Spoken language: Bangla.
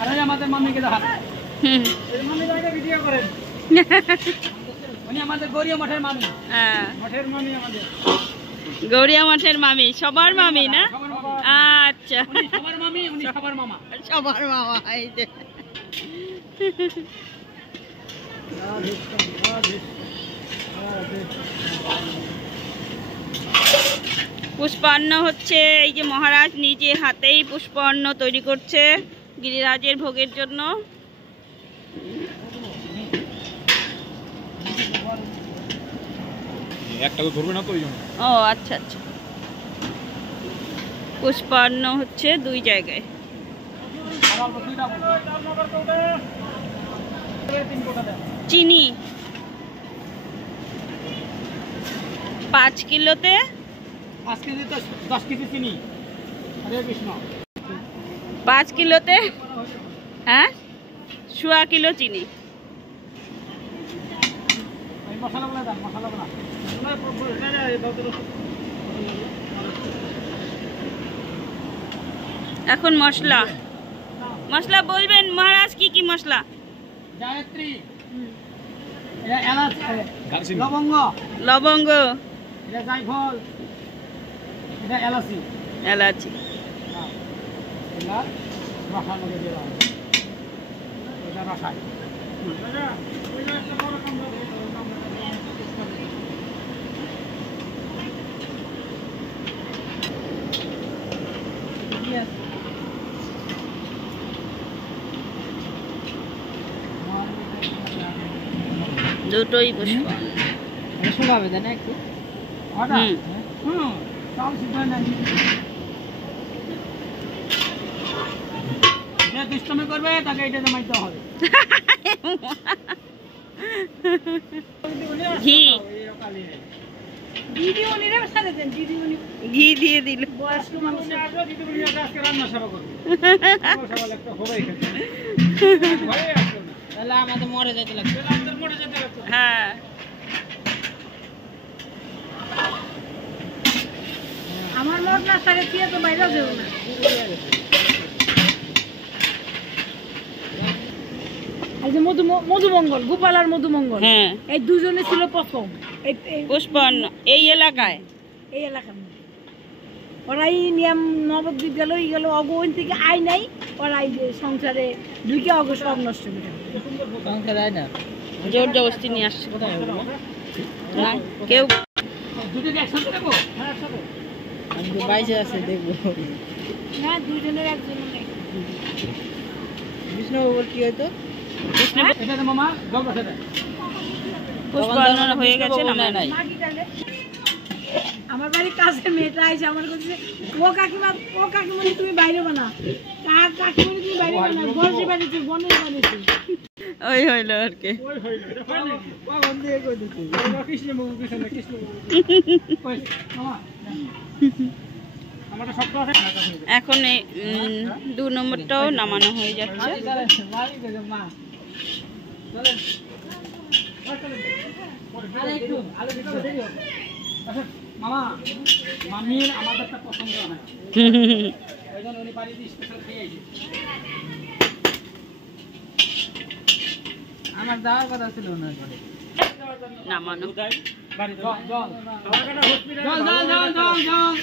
আরে আমাদের মামিকে দেখা এই মামি দাইটা ভিডিও করেন উনি আমাদের গৌরিয়া মঠের মামি হ্যাঁ মঠের মামি আমাদের গৌরিয়া মঠের মামি সবার মামি না আচ্ছা উনি সবার মামি উনি সবার মামা এই যে পুষ্পান্ন হচ্ছে এই যে মহারাজ নিজে হাতেই পুষ্পান্ন তৈরি করছে গিরিরাজের ভোগের জন্য। ও আচ্ছা আচ্ছা পুষ্পান্ন হচ্ছে দুই জায়গায়। চিনি 5 কিলোতে 5 কেজি তো 10 কেজি চিনি। হরে কৃষ্ণ 5 কিলোতে হ্যাঁ 1.5 কিলো চিনি। মশলাগুলো দাও মশলাগুলো এখন মশলা মশলা বলবেন মহারাজ কি কি মশলা? গায়ত্রী এটা এলাচ লবঙ্গ লবঙ্গ এটা জায়ফল এটা এলাচি এলাচি এটা রসার মধ্যে দিলাম এটা রসায় দুটোই পুষ্পান্ন শোনাবে না একটু চাল সিদ্ধ নাই যে দুষ্টমি করবে তাকে এটা জমাইতে হবে ঘি ঘি দিয়ে দিল বয়স্ক মানুষ আজকে রান্না সেবা করবে তাহলে আমাদের মরে যেতে লাগবে হ্যাঁ আমার মত না সারে দিয়ে তো বাইরে যাও না এই যে মধুমঙ্গল গোপাল আর মধুমঙ্গল হ্যাঁ এই দুজনে ছিল প্রথম পুষ্পান্ন এই এলাকায় এই এলাকার ওরাই নিয়ম নবদ্বীপ গেল ই গেল অগোন থেকে আয় নাই ওরাই যে সংসারে ঢুকে অগ সব নষ্ট করে সংসারে আয় না জোর জবরদস্তি নিয়ে আসছে না কেউ দুটো একসাথে দেবো হ্যাঁ একসাথে আমি তো বাইরে আছে দেখবো না দুজনের একজন নেই বিষ্ণুবাবুর কি হয়তো এটা মামা জল বসে দেয় পুষ্পান্ন হয়ে গেছে না নাই আমার বাড়ির কাছে মেয়েটা আইছে আমার কাছে ও কাকিমা তুমি বাইরে বানা কার কাকিমা তুমি বাইরে বানা বলছি বাড়িতে বনের বাড়িতে ওই হইলো আর কি ওই হইলো এটা হয় নাকি বাবা দিয়ে কই দিতে কৃষ্ণবাবু কৃষ্ণবাবু কই মামা আমাদের শব্দ আছে এখন এই 2 নম্বরটাও নামানো হয়ে যাচ্ছে মা চলেন আরে একটু আলো দিতে দেরি হবে আচ্ছা মামা মামির আমাদেরটা পছন্দ হয় ওইজন উনি বাড়িতে স্পেশাল খেয়ে আইছে আমার যাওয়ার কথা ছিল ওনার ঘরে নামানো বাড়ি জল জল জল জল জল জল